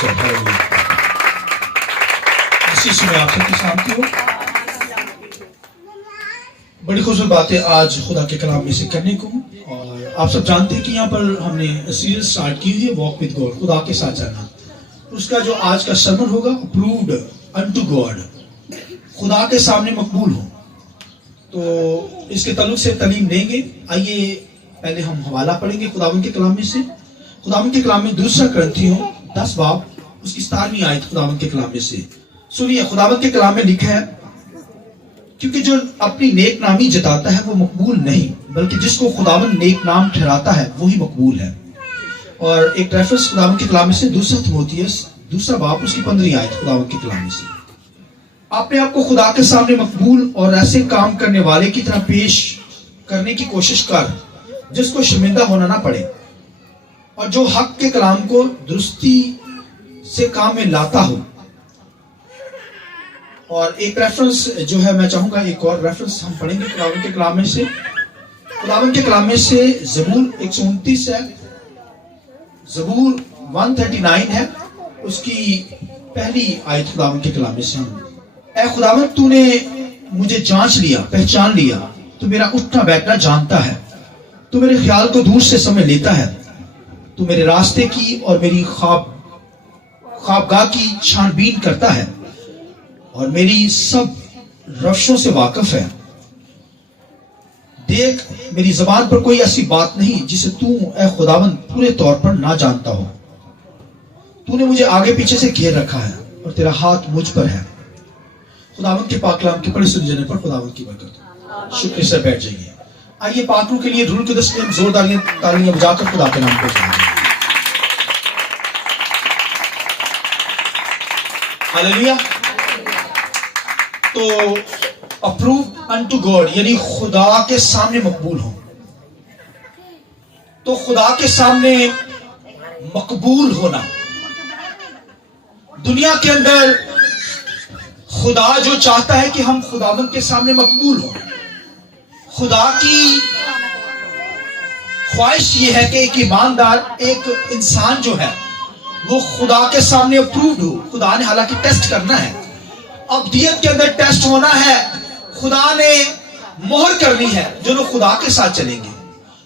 God. Hallelujah. इसी से मैं आप सबके सामने हूँ। बड़ी खूबसूरत बातें आज खुदा के कलाम में से करने को, और आप सब जानते हैं कि यहाँ पर हमने सीरीज स्टार्ट की हुई है वॉक विद गॉड, खुदा के साथ चलना। उसका जो आज का सर्मन होगा, अप्रूव्ड अनटू गॉड, खुदा के सामने मकबूल हो। तो इसके ताल्लुक से तालीम देंगे। आइए पहले हम हवाला पढ़ेंगे खुदावंद के कलाम में से। खुदावंद के कलाम में 2 कुरिन्थियों 10 बाब उसकी 17वीं आयत खुदावंद के कलाम में से सुनिए। खुदावंद के कलाम में लिखा है, क्योंकि जो अपनी नेक नामी जताता है वो मकबूल नहीं, बल्कि जिसको खुदावंद नेक नाम ठहराता है वही मकबूल है। और एक रेफरेंस खुदावंद के कलाम में से 2 तिमोथियस 2 बाब उसकी 15वीं आयत खुदावंद के कलाम में से। अपने आप को खुदा के सामने मकबूल और ऐसे काम करने वाले की तरह पेश करने की कोशिश कर जिसको शर्मिंदा होना ना पड़े, और जो हक के कलाम को दुरुस्ती से काम में लाता हो। और एक रेफरेंस जो है मैं चाहूंगा, एक और रेफरेंस हम पढ़ेंगे खुदावंद के कलाम में से। खुदावंद के कलाम में से ज़बूर 129 है, ज़बूर 139 है, उसकी पहली आयत खुदावंद के कलाम में से हम, ऐ खुदावंद तूने मुझे जांच लिया, पहचान लिया, तू मेरा उठना बैठना जानता है, तू मेरे ख्याल को दूर से समझ लेता है, तू मेरे रास्ते की और मेरी ख्वाबगाह की छानबीन करता है और मेरी सब रफ्शों से वाकिफ है। देख, मेरी जबान पर कोई ऐसी बात नहीं जिसे तू ऐ खुदावंद पूरे तौर पर ना जानता हो। तूने मुझे आगे पीछे से घेर रखा है और तेरा हाथ मुझ पर है। खुदावंद के पाक कलाम के पढ़े सुन जाने पर खुदावंद की बरकत। शुक्र से बैठ जाइए। आइए पाकरू के लिए रूल के 10 जोरदार तालियां बजाकर खुदा के नाम को जाएंगे। हालेलुया। तो अप्रूव अनटू गॉड यानी खुदा के सामने मकबूल हो। तो खुदा के सामने मकबूल होना, दुनिया के अंदर खुदा जो चाहता है कि हम खुदावंद के सामने मकबूल हो। खुदा की ख्वाहिश ये है कि एक ईमानदार, एक इंसान जो है वो खुदा के सामने अप्रूव्ड हो। खुदा ने हालांकि टेस्ट करना है, अब्दियत के अंदर टेस्ट होना है, खुदा ने मोहर करनी है। जो लोग खुदा के साथ चलेंगे,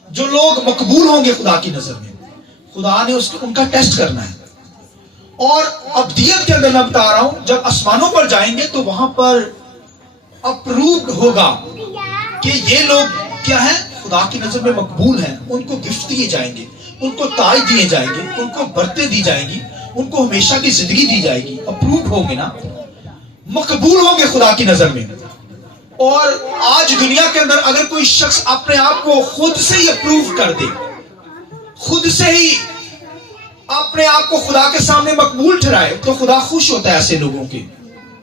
जो लोग मकबूल होंगे खुदा की नजर में, खुदा ने उनका टेस्ट करना है। और अब्दियत के अंदर मैं बता रहा हूं, जब आसमानों पर जाएंगे तो वहां पर अप्रूव्ड होगा कि ये लोग क्या है, खुदा की नजर में मकबूल हैं। उनको गिफ्ट दिए जाएंगे, उनको ताज दिए जाएंगे, उनको बरतें दी जाएंगी, उनको हमेशा की जिंदगी दी जाएगी। अप्रूव होंगे ना, मकबूल होंगे खुदा की नजर में। और आज दुनिया के अंदर अगर कोई शख्स अपने आप को खुद से ही अप्रूव कर दे, खुद से ही अपने आप को खुदा के सामने मकबूल ठहराए, तो खुदा खुश होता है ऐसे लोगों के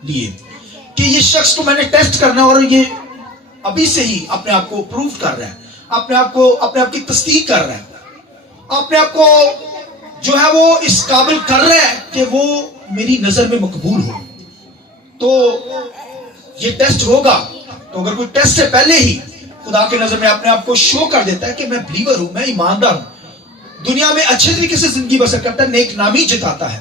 लिए कि ये शख्स को मैंने टेस्ट करना है और ये अभी से ही अपने आप को प्रूव कर रहा है, अपने आप की तस्दीक कर रहा है, अपने आप को जो है वो इस काबिल कर रहा है कि वो मेरी नजर में मकबूल हो। तो ये टेस्ट होगा। तो अगर कोई टेस्ट से पहले ही खुदा की नजर में अपने आप को शो कर देता है कि मैं बिलीवर हूं, मैं ईमानदार हूं, दुनिया में अच्छे तरीके से जिंदगी बसर करता है, नेक नामी जताता है,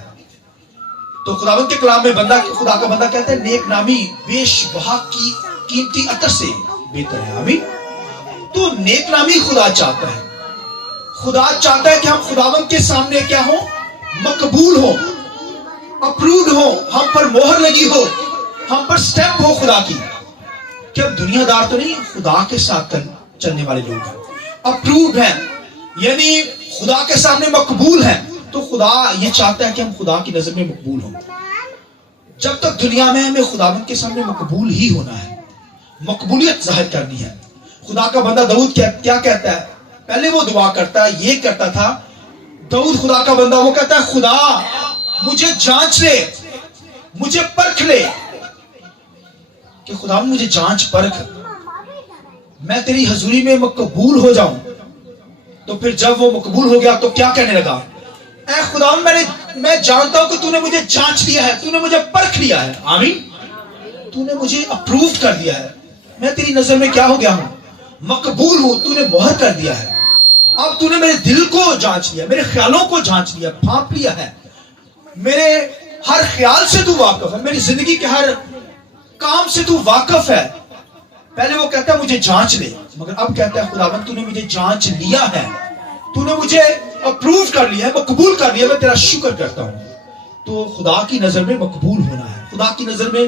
तो खुदावंद के कलाम में खुदा का बंदा कहता है नेक नामी बेशबहा की कीमती अतर से बेहतर है। आमीन। तो नेक नामी खुदा चाहता है। खुदा चाहता है कि हम खुदावंद के सामने क्या हो, मकबूल हो, अप्रूव्ड हो, हम पर मोहर लगी हो, हम पर स्टैंप हो खुदा की कि अब दुनियादार तो नहीं, खुदा के साथ चलने वाले लोग हैं, अप्रूव्ड हैं, यानी खुदा के सामने मकबूल हैं। तो खुदा ये चाहता है कि हम खुदा की नजर में मकबूल हो। जब तक दुनिया में हमें खुदावंद के सामने मकबूल ही होना है, मकबूलियत जाहिर करनी है। खुदा का बंदा दाऊद क्या कहता है, पहले वो दुआ करता है, ये करता था दाऊद खुदा का बंदा, वो कहता है खुदा मुझे जांच ले, मुझे परख ले, कि खुदा मुझे जांच परख, मैं तेरी हजूरी में मकबूल हो जाऊं। तो फिर जब वो मकबूल हो गया तो क्या कहने लगा, ऐ खुदा मैं जानता हूं कि तूने मुझे जांच लिया है, तूने मुझे परख लिया है। आमीन। तूने मुझे अप्रूव कर दिया है, मैं तेरी नजर में क्या हो गया हूं, मकबूल हूं, तूने मोहर कर दिया है। अब तूने मेरे दिल को जांच लिया, मेरे ख्यालों को जांच लिया, भांप लिया है, میرے ہر خیال سے تو واقف ہے, میری زندگی کے ہر کام سے تو واقف ہے. پہلے وہ کہتا ہے مجھے جانچ لے, مگر اب کہتا ہے خداوند تو نے مجھے جانچ لیا ہے, تو نے مجھے اپروو کر لیا ہے, میں قبول کر لیا, میں تیرا شکر کرتا ہوں. تو خدا کی نظر میں مقبول ہونا ہے, خدا کی نظر میں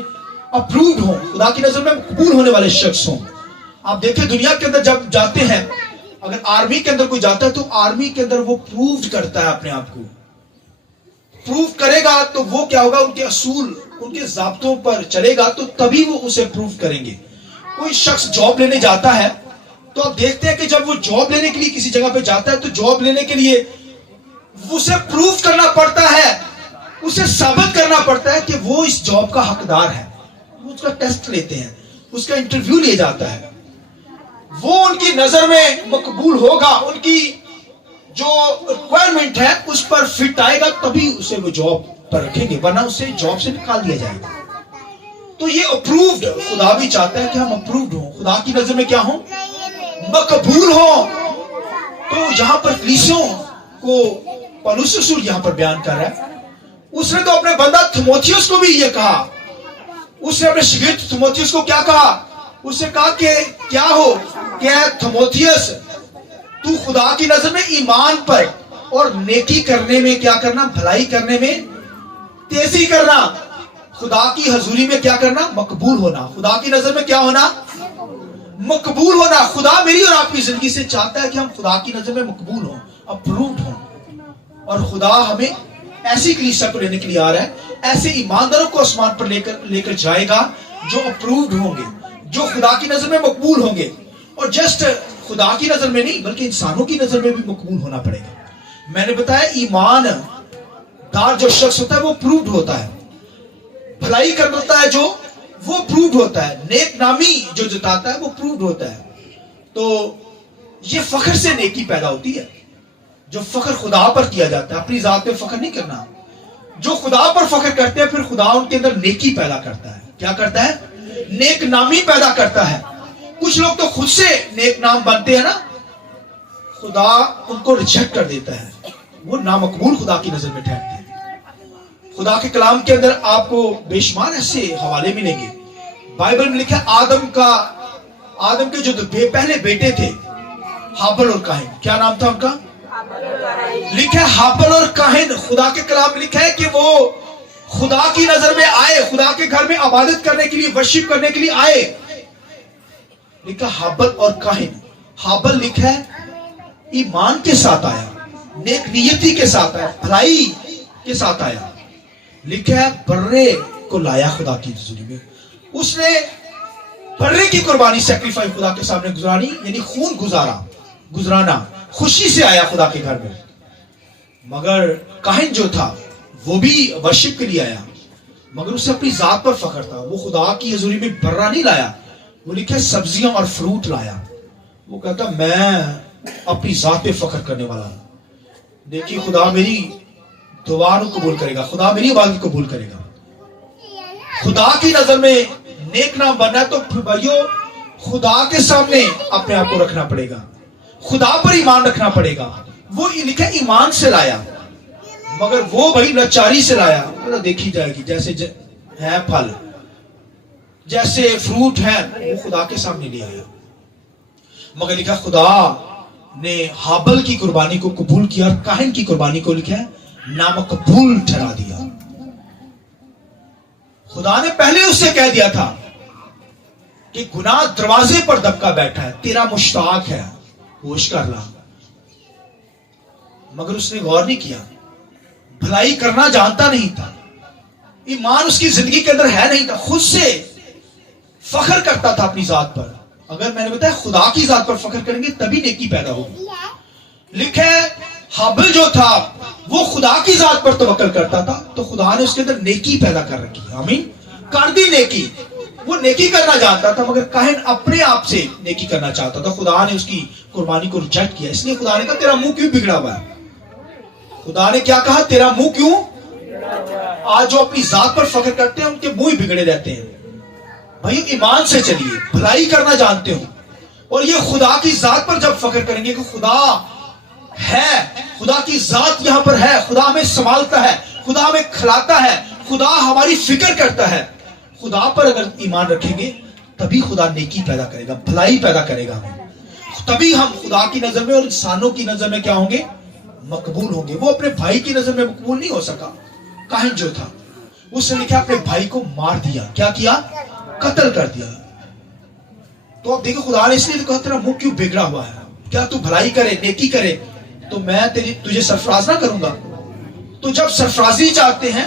اپرووڈ ہوں, خدا کی نظر میں قبول ہونے والے شخص ہوں. آپ دیکھیں دنیا کے اندر جب جاتے ہیں, اگر آرمی کے اندر کوئی جاتا ہے تو آرمی کے اندر وہ پروو کرتا ہے اپنے آپ کو, پروو کرے گا تو وہ کیا ہوگا, ان کے اصول ان کے ضابطوں پر چلے گا تو تبھی وہ اسے پروو کریں گے. کوئی شخص جاب لینے جاتا ہے تو آپ دیکھتے ہیں کہ جب وہ جاب لینے کے لیے کسی جگہ پہ جاتا ہے تو جاب لینے کے لیے اسے پروو کرنا پڑتا ہے, اسے ثابت کرنا پڑتا ہے کہ وہ اس جاب کا حقدار ہے. وہ اس کا ٹیسٹ لیتے ہیں, اس کا انٹرویو لیا جاتا ہے, وہ ان کی نظر میں مقبول ہوگا, ان کی جو ریکوائرمنٹ ہے اس پر فٹ آئے گا تبھی اسے وہ جاب پر رکھیں گے, ورنہ اسے جاب سے نکال دیا جائے گا. تو یہ اپرووڈ, خدا بھی چاہتا ہے کہ ہم اپرووڈ ہوں, خدا کی نظر میں کیا ہوں, مقبول ہوں. تو یہاں پر کلیسیوں کو پولس رسول یہاں پر بیان کر رہا ہے. اس نے تو اپنے بندہ تھموتھیوس کو بھی یہ کہا, اس نے اپنے شاگرد تھموتھیوس کو کیا کہا, اس نے کہا کہ کیا ہو کہ تھموتھیوس تو خدا کی نظر میں ایمان پر اور نیکی کرنے میں کیا کرنا, بھلائی کرنے میں تیزی کرنا, خدا کی حضوری میں کیا کرنا, مقبول ہونا. خدا کی نظر میں کیا ہونا, مقبول ہونا. خدا میری اور آپ کی زندگی سے چاہتا ہے کہ ہم خدا کی نظر میں مقبول ہوں, اپرووڈ ہوں. اور خدا ہمیں ایسی کلیسیا کو لینے کے لیے آ رہا ہے, ایسے ایمانداروں کو آسمان پر لے کر جائے گا جو اپرووڈ ہوں گے, جو خدا کی نظر میں مقبول ہوں گے. اور جسٹ خدا کی نظر میں نہیں بلکہ انسانوں کی نظر میں بھی مقبول ہونا پڑے گا. میں نے بتایا ایمان دار جو شخص ہوتا ہے وہ اپرووڈ ہوتا ہے, بھلائی کرتا ہے جو وہ اپرووڈ ہوتا ہے, نیک نامی جو جتاتا ہے وہ اپرووڈ ہوتا ہے. تو یہ فخر سے نیکی پیدا ہوتی ہے, جو فخر خدا پر کیا جاتا ہے, اپنی ذات پہ فخر نہیں کرنا. جو خدا پر فخر کرتے ہیں پھر خدا ان کے اندر نیکی پیدا کرتا ہے. کیا کرتا ہے, نیک نامی پیدا کرتا ہے. کچھ لوگ تو خود سے نیک نام بنتے ہیں نا, خدا ان کو ریجیکٹ کر دیتا ہے, وہ نامقبول خدا کی نظر میں ٹھہرتے ہیں. خدا کے کلام کے اندر آپ کو بے شمار ایسے حوالے ملیں گے. بائبل میں لکھا ہے آدم کے جو پہلے بیٹے تھے ہابل اور کاہن, کیا نام تھا ان کا, لکھا ہے ہابل اور کاہن. خدا کے کلام میں لکھا ہے کہ وہ خدا کی نظر میں آئے, خدا کے گھر میں عبادت کرنے کے لیے, ورشپ کرنے کے لیے آئے. لکھا ہابل اور کاہن. ہابل لکھا ہے ایمان کے ساتھ آیا, نیک نیتی کے ساتھ آیا, بھلائی کے ساتھ آیا. لکھا ہے برے کو لایا خدا کی حضوری میں, اس نے برے کی قربانی سیکریفائی خدا کے سامنے گزرانی, یعنی خون گزرانا, خوشی سے آیا خدا کے گھر میں. مگر کاہن جو تھا وہ بھی ورشپ کے لیے آیا, مگر اسے اپنی ذات پر فخر تھا. وہ خدا کی حضوری میں برا نہیں لایا, وہ لکھا ہے سبزیاں اور فروٹ لایا. وہ کہتا میں اپنی ذات پہ فخر کرنے والا ہوں. دیکھیے خدا میری دعا کو قبول کرے گا, خدا میری عبادت کو قبول کرے گا. خدا کی نظر میں نیک نام بننا ہے تو بھائیو خدا کے سامنے اپنے آپ کو رکھنا پڑے گا, خدا پر ایمان رکھنا پڑے گا. وہ لکھا ایمان سے لایا, مگر وہ بھائی لاچاری سے لایا. دیکھی جائے گی جیسے ہے پھل, جیسے فروٹ ہے, وہ خدا کے سامنے لے آیا. مگر لکھا خدا نے ہابل کی قربانی کو قبول کیا اور کاہن کی قربانی کو لکھا ہے نامقبول ٹھہرا دیا. خدا نے پہلے اس سے کہہ دیا تھا کہ گناہ دروازے پر دبکا بیٹھا ہے, تیرا مشتاق ہے, ہوش کر لا. مگر اس نے غور نہیں کیا, بھلائی کرنا جانتا نہیں تھا, ایمان اس کی زندگی کے اندر ہے نہیں تھا, خود سے فخر کرتا تھا اپنی ذات پر. اگر میں نے بتایا خدا کی ذات پر فخر کریں گے تبھی نیکی پیدا ہوگی. لکھے ہابل جو تھا وہ خدا کی ذات پر توکل کرتا تھا تو خدا نے اس کے اندر نیکی پیدا کر رکھی. آمین, کر دی نیکی. وہ نیکی کرنا جانتا تھا مگر کاہن اپنے آپ سے نیکی کرنا چاہتا تھا. خدا نے اس کی قربانی کو ریجیکٹ کیا, اس لیے خدا نے کہا تیرا منہ کیوں بگڑا ہوا ہے. خدا نے کیا کہا, تیرا منہ کیوں. آج جو اپنی ذات پر فخر کرتے ہیں ان کے منہ ہی بگڑے رہتے ہیں. بھائی ایمان سے چلیے, بھلائی کرنا جانتے ہو, اور یہ خدا کی ذات پر جب فخر کریں گے کہ خدا ہے, خدا کی ذات یہاں پر ہے, خدا ہمیں سنبھالتا ہے, खुदा हमें खिलाता है, खुदा हमारी फिक्र करता है। खुदा पर अगर ईमान रखेंगे तभी खुदा नेकी पैदा करेगा, भलाई पैदा करेगा हमें, तभी हम खुदा की नजर में और इंसानों की नजर में क्या होंगे, मकबूल होंगे। वो अपने भाई की नजर में मकबूल नहीं हो सका। काहिन जो था उसने लिखा अपने भाई को मार दिया, क्या किया, कत्ल कर दिया। तो अब देखो खुदा ने इसलिए कहा तेरा मुंह क्यों बिगड़ा हुआ है, क्या तू भलाई करे, नेकी करे तो मैं तुझे सरफराज ना करूंगा। तो जब सरफराजी चाहते हैं,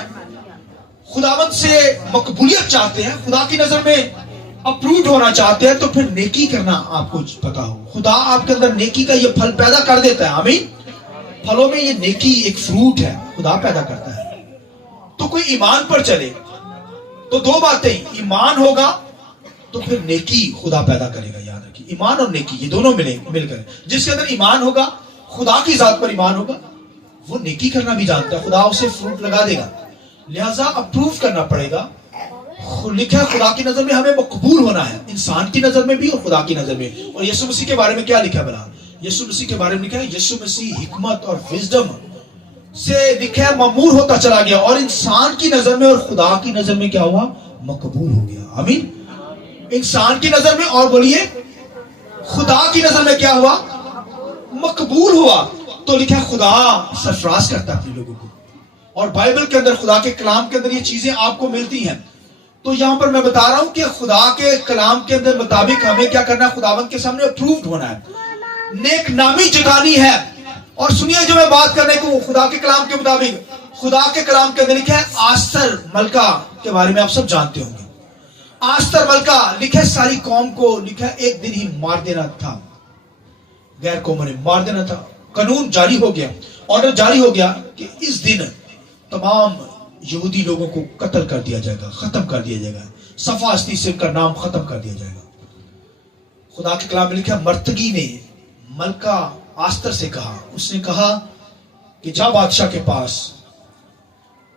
खुदावंद से मकबूलियत चाहते हैं, खुदा की नजर में अप्रूव्ड होना चाहते हैं, तो फिर नेकी करना आपको पता हो। खुदा आपके अंदर नेकी का ये फल पैदा कर देता है। आमीन। फलों में ये नेकी एक फ्रूट है, खुदा पैदा करता है। तो कोई ईमान पर चले तो दो बातें, ईमान होगा तो फिर नेकी खुदा पैदा करेगा। याद रखिए, ईमान और नेकी ये दोनों मिलकर, जिसके अंदर ईमान होगा, खुदा की जात पर ईमान होगा, वो नेकी करना भी जानता है, खुदा उसे फ्रूट लगा देगा। लिहाजा अप्रूव करना पड़ेगा। लिखा है खुदा की नजर में हमें मकबूल होना है, इंसान की नजर में भी और खुदा की नजर में। और यीशु मसीह के बारे में क्या लिखा है भला? यीशु मसीह के बारे में लिखा है यीशु मसीह हिकमत और विजडम से लिखा है ममूर होता चला गया और इंसान की नजर में और खुदा की नजर में क्या हुआ, मकबूल हो गया। आमीन। इंसान की नजर में और बोलिए खुदा की नजर में क्या हुआ, मकबूल हुआ। तो लिखा है खुदा सरफराज करता है अपने लोगों को, और बाइबल के अंदर, खुदा के कलाम के अंदर ये चीजें आपको मिलती हैं। तो यहां पर मैं बता रहा हूं कि खुदा के कलाम के अंदर मुताबिक हमें क्या करना है, खुदावंद के सामने अप्रूव्ड होना है, नेक नामी जतानी है। और सुनिए जो मैं बात करने को, खुदा के कलाम के मुताबिक, खुदा के कलाम के अंदर लिखा है आस्तर मलका के बारे में आप सब जानते होंगे। आस्तर मलका लिखा है सारी कौम को, लिखा है एक दिन ही मार देना था, गैर कौमों ने मार देना था। कानून जारी हो गया, ऑर्डर जारी हो गया कि इस दिन तमाम यहूदी लोगों को कत्ल कर दिया जाएगा, खत्म कर दिया जाएगा, सफास्ती से उनका नाम खत्म कर दिया जाएगा। खुदा के कलाम में लिखा मर्तगी ने मलका आस्तर से कहा, उसने कहा कि जा बादशाह के पास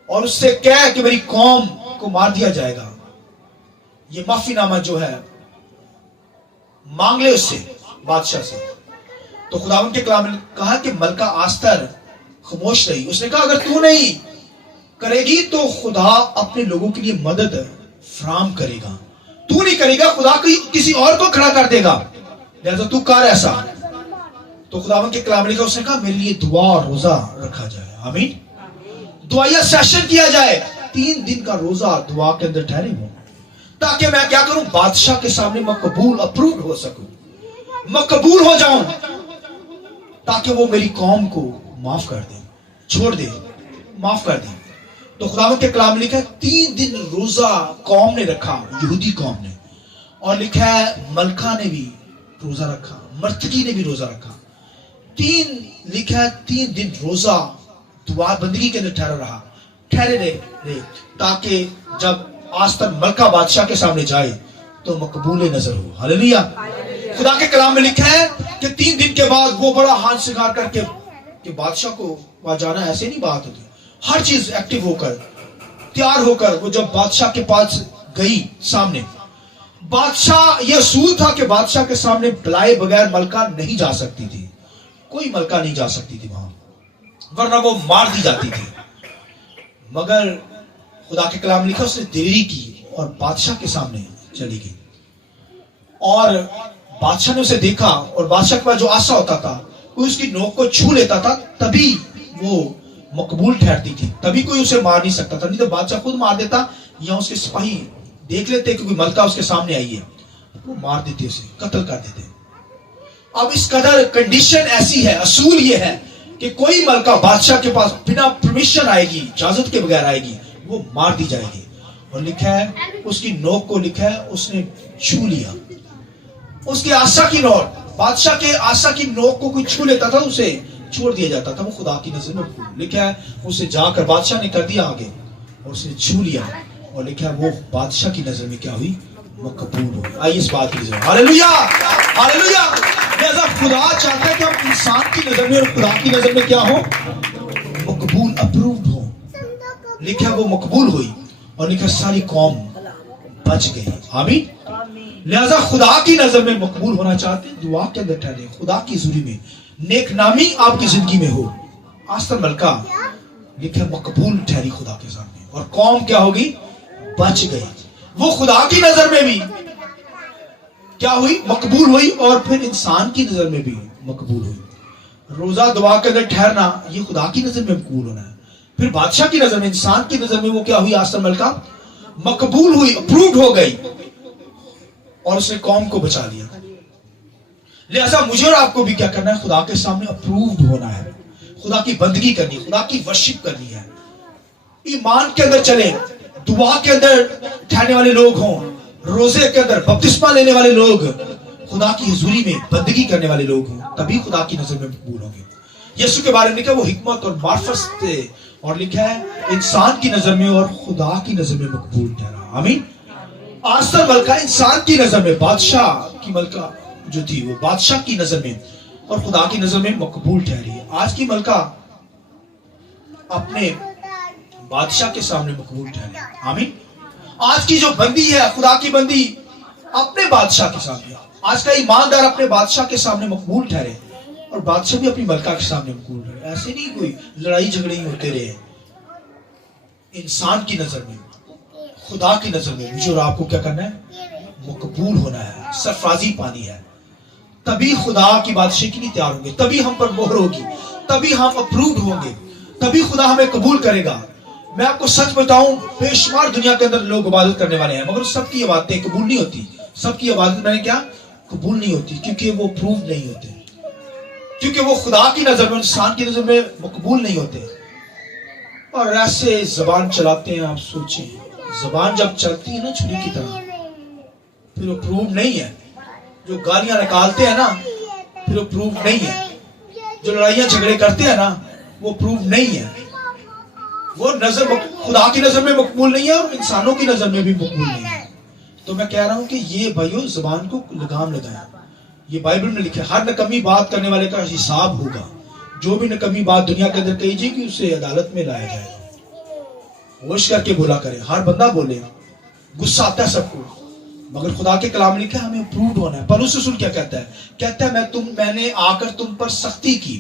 और उससे कह कि मेरी कौम को मार दिया जाएगा, ये माफीनामा जो है मांग ले उससे, बादशाह से। तो खुदावंद के कलाम ने कहा कि मलका आस्तर खामोश रही। उसने कहा अगर तू नहीं करेगी तो खुदा अपने लोगों के लिए मदद फराम करेगा, तू नहीं करेगा खुदा किसी और को खड़ा कर देगा, लिहाजा तू कर ऐसा। तो खुदावंद के कलाम ने कहा, उसने कहा मेरे लिए दुआ और रोजा रखा जाए। आमीन। दुआया सेशन किया जाए, 3 दिन का रोजा दुआ के अंदर ठहरे हो, ताकि मैं क्या करूं, बादशाह के सामने मकबूल अप्रूव्ड हो सकूं, मकबूल हो जाऊं, ताकि वो मेरी कौम को माफ कर दे, छोड़ दे, माफ कर दे। तो खुदावंद के कलाम में लिखा है 3 दिन रोजा कौम ने रखा, यहूदी कौम ने, और लिखा है मलका ने भी रोजा रखा, मर्तकी ने भी रोजा रखा। 3 दिन रोजा दुआ बंदगी के अंदर ठहरे रहे, ताकि जब आस्तर मलका बादशाह के सामने जाए तो मकबूल नजर हो। हालेलुया। खुदा के कलाम में लिखा है कि 3 दिन के बाद वो बड़ा हाथ सिंगार करके कि बादशाह को वहां जाना ऐसे नहीं बात होती, हर चीज एक्टिव होकर, तैयार होकर वो जब बादशाह के पास गई सामने, बादशाह ये असूल था कि बादशाह के सामने बुलाए बगैर मलका नहीं जा सकती थी, कोई मलका नहीं जा सकती थी वहां, वरना वो मार दी जाती थी। मगर खुदा के कलाम लिखा उसने देरी की और बादशाह के सामने चली गई, और बादशाह ने उसे देखा, और बादशाह के पास जो आशा होता था कोई उसकी नोक को छू लेता था तभी वो मकबूल ठहरती थी, तभी कोई उसे मार नहीं सकता था, नहीं तो बादशाह खुद मार देता या उसके सिपाही देख लेते कि कोई मलका उसके सामने आई है, वो मार देते, उसे कत्ल कर देते। अब इस कदर कंडीशन ऐसी है, असूल ये है कि कोई मलका बादशाह के पास बिना परमिशन आएगी, इजाजत के बगैर आएगी, वो मार दी जाएगी। और लिखा है उसकी नोक को, लिखा है उसने छू लिया, उसके आशा की नोक, बादशाह के आशा की नोक को कोई छू लेता था उसे छोड़ दिया जाता था, वो खुदा की नजर में। लिखा है उसे जाकर बादशाह ने कर दिया आगे और उसने छू लिया, और लिखा है वो बादशाह की नजर में क्या हुई, मकबूल हुई। आइए इस बात की नजर, हालेलुया हालेलुया। लिहाजा खुदा चाहता है कि हम इंसान की नजर में और खुदा की नजर में क्या हो, मकबूल, अप्रूव्ड हो। लिखा वो मकबूल हुई, और लिखा सारी कौम बच गई। आमीन। लिहाजा खुदा की नजर में मकबूल होना चाहते हैं, दुआ के अंदर ठहरे, खुदा की हुजूरी में नेक नामी आपकी जिंदगी में हो। आस्तर मलका लिखा मकबूल ठहरी खुदा के सामने, और कौम क्या होगी, बच गई। वो खुदा की नजर में भी क्या हुई, मकबूल हुई, और फिर इंसान की नजर में भी मकबूल हुई। रोजा दुआ के अंदर ठहरना ये खुदा की नजर में मकबूल होना है। फिर बादशाह की नजर में, इंसान की नजर में वो क्या हुई, आसर मलका मकबूल हुई, अप्रूव्ड हो गई, और उसने कौम को बचा लिया। लिहाजा मुझे और आपको भी क्या करना है, खुदा के सामने अप्रूव्ड होना है, खुदा की बंदगी करनी, खुदा की वर्शिप करनी है। ईमान के अंदर चले, दुआ के अंदर ठहरने वाले लोग हों, रोजे के अंदर बपतिस्मा लेने वाले लोग, खुदा की हुजूरी में बंदगी करने वाले लोग हों, तभी खुदा की नजर में मकबूल होंगे। यीशु के बारे में लिखा वो हिकमत और मार्फत थे, और लिखा है इंसान की नजर में और खुदा की नजर में मकबूल ठहरा। आमीन। आसर मलका इंसान की नजर में, बादशाह की मलका जो थी वो बादशाह की नजर में और खुदा की नजर में मकबूल ठहरी। आज की मलका अपने बादशाह के सामने मकबूल ठहरे। आमीन। आज की जो बंदी है, खुदा की बंदी अपने बादशाह के सामने, आज का ईमानदार अपने बादशाह के सामने मकबूल ठहरे, और बादशाह भी अपनी मलका के सामने मकबूल ठहरे। ऐसे नहीं कोई लड़ाई झगड़े ही होते रहे। इंसान की नजर में, खुदा की नजर में मुझे और आपको क्या करना है, मकबूल होना है, सरफराजी पानी है, तभी खुदा की बादशाह के लिए तैयार होंगे, तभी हम पर मोहर होगी, तभी हम अप्रूव्ड होंगे, तभी खुदा हमें कबूल करेगा। मैं आपको सच बताऊं, बेशुमार दुनिया के अंदर लोग इबादत करने वाले हैं, मगर सबकी इबादतें कबूल नहीं होती। सबकी इबादत मैंने क्या, कबूल नहीं होती, क्योंकि वो अप्रूव नहीं होते, क्योंकि वो खुदा की नजर में, इंसान की नजर में मकबूल नहीं होते। और ऐसे जबान चलाते हैं, आप सोचिए, जबान जब चलती है ना छुरी की तरह, फिर अप्रूव नहीं है। जो गालियां निकालते हैं ना, फिर अप्रूव नहीं है। जो लड़ाइयां झगड़े करते हैं ना, वो अप्रूव नहीं है। वो नजर खुदा की नजर में मकबूल नहीं है, और इंसानों की नजर में भी मकबूल नहीं है। तो मैं कह रहा हूं कि ये भाइयों, जबान को लगाम लगाएं। ये बाइबल में लिखा है, हर नकमी बात करने वाले का हिसाब होगा। जो भी नकमी बात दुनिया के अंदर कही जाएगी, उसे अदालत में लाया जाएगा। होश करके बोला करे, हर बंदा बोले, गुस्सा आता है सबको, मगर खुदा के कलाम में लिखा है हमें अप्रूव्ड होना है। पौलुस रसूल क्या कहता है, कहता है मैंने आकर तुम पर सख्ती की,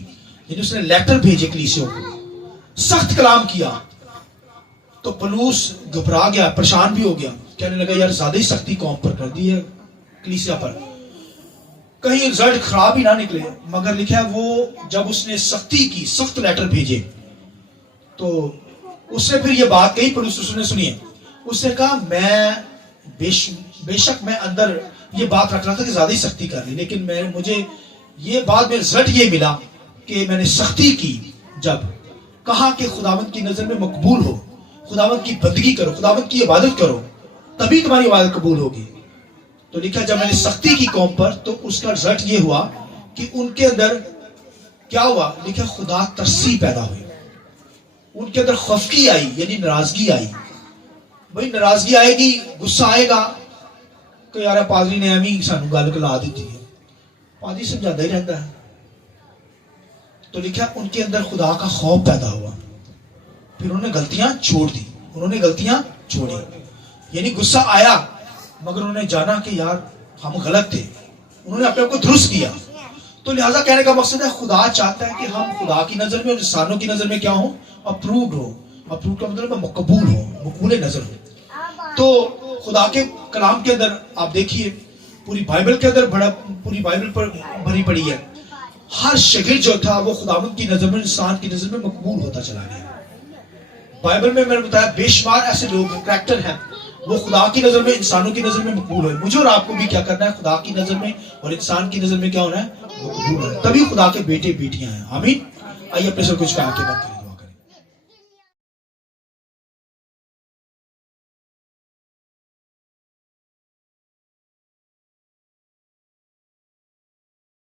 यानी उसने लेटर भेजे कलीसियों को, सख्त कलाम किया। तो पौलुस घबरा गया, परेशान भी हो गया, कहने लगा यार ज्यादा ही सख्ती कौम पर कर दी है, कलीसिया पर, कहीं रिजल्ट खराब ही ना निकले। मगर लिखा है वो जब उसने सख्ती की, सख्त लेटर भेजे, तो उसने फिर ये बात कही, पौलुस रसूल ने, सुनिए, उसने कहा मैं बेशक मैं अंदर ये बात रख रहा था कि ज्यादा ही सख्ती कर ली, लेकिन मुझे ये बाद में रिजल्ट ये मिला कि मैंने सख्ती की, जब कहा कि खुदावंद की नजर में मकबूल हो, खुदावंद की बंदगी करो, खुदावंद की इबादत करो, तभी तुम्हारी इबादत कबूल होगी। तो लिखा जब मैंने सख्ती की कौम पर, तो उसका रिजल्ट ये हुआ कि उनके अंदर क्या हुआ, लिखा खुदा तरसी पैदा हुई, उनके अंदर खफकी आई, यानी नाराजगी आई। भाई नाराजगी आएगी, गुस्सा आएगा कि यार पादरी ने एवं सानू गल गला दी है, पादरी समझाता ही रहता है। तो लिखा उनके अंदर खुदा का खौफ पैदा हुआ, फिर उन्होंने गलतियां छोड़ दी, उन्होंने गलतियां छोड़ी, यानी गुस्सा आया, मगर उन्होंने जाना कि यार हम गलत थे, उन्होंने अपने आप को दुरुस्त किया। तो लिहाजा कहने का मकसद है, खुदा चाहता है कि हम खुदा की नजर में और इंसानों की नजर में क्या हो, अप्रूव्ड हो। अप्रूव का मतलब मकबूल हो, मकबूल नजर हो। तो खुदा के कलाम के अंदर आप देखिए, पूरी बाइबल के अंदर पूरी बाइबल पर भरी पड़ी है, हर शगिर्द जो था वो खुदावंद की नजर में, इंसान की नजर में मकबूल होता चला गया। बाइबल में मैंने बताया बेशुमार ऐसे लोग कैरेक्टर हैं, वो खुदा की नजर में, इंसानों की नजर में मकबूल है। मुझे और आपको भी क्या करना है, खुदा की नजर में और इंसान की नजर में क्या होना है, मकबूल है, तभी खुदा के बेटे बेटियां हैं। आमीन। आइए अपने सब कुछ कहा के बात करें।